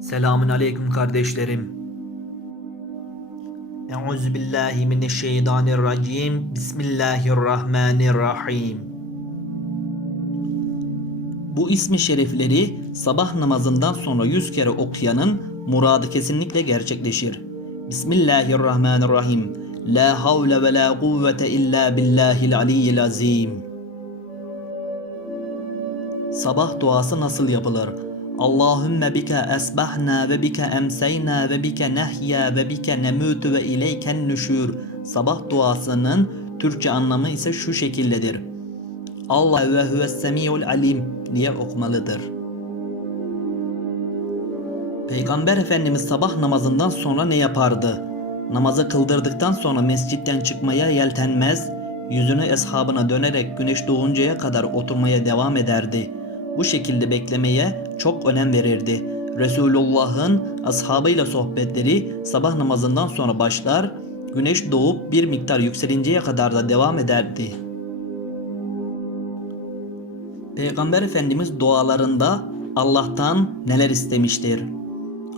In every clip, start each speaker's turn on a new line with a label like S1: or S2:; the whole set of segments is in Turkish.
S1: Selamün aleyküm kardeşlerim. Euzubillahimineşşeytanirracim. Bismillahirrahmanirrahim. Bu ismi şerifleri sabah namazından sonra yüz kere okuyanın muradı kesinlikle gerçekleşir. Bismillahirrahmanirrahim. La havle ve la kuvvete illa billahil aliyyil azim. Sabah duası nasıl yapılır? Allahümme bike esbahna ve bike emseyna ve bike nehya ve bike nemutu ve ileyken nüşür. Sabah duasının Türkçe anlamı ise şu şekildedir. Allah ve huves semiyul alim diye okumalıdır. Peygamber Efendimiz sabah namazından sonra ne yapardı? Namazı kıldırdıktan sonra mescitten çıkmaya yeltenmez, yüzünü eshabına dönerek güneş doğuncaya kadar oturmaya devam ederdi. Bu şekilde beklemeye çok önem verirdi. Resulullah'ın ashabıyla sohbetleri sabah namazından sonra başlar, güneş doğup bir miktar yükselinceye kadar da devam ederdi. Peygamber Efendimiz dualarında Allah'tan neler istemiştir?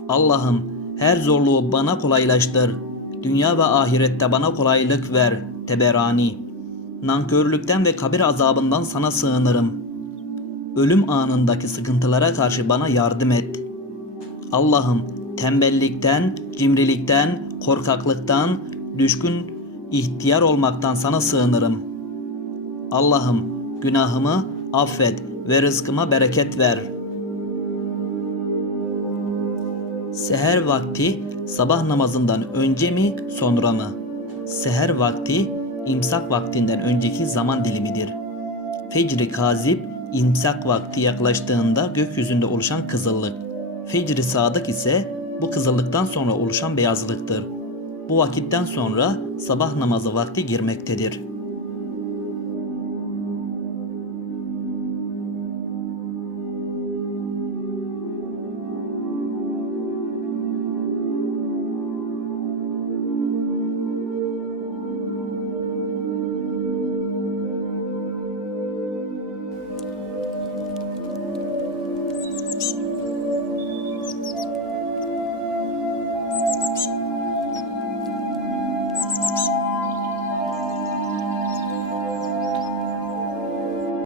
S1: Allah'ım her zorluğu bana kolaylaştır. Dünya ve ahirette bana kolaylık ver. Teberani. Nankörlükten ve kabir azabından sana sığınırım. Ölüm anındaki sıkıntılara karşı bana yardım et. Allah'ım tembellikten, cimrilikten, korkaklıktan, düşkün ihtiyar olmaktan sana sığınırım. Allah'ım günahımı affet ve rızkıma bereket ver. Seher vakti sabah namazından önce mi sonra mı? Seher vakti imsak vaktinden önceki zaman dilimidir. Fecri kazip imsak vakti yaklaştığında gökyüzünde oluşan kızıllık. Fecri sadık ise bu kızıllıktan sonra oluşan beyazlıktır. Bu vakitten sonra sabah namazı vakti girmektedir.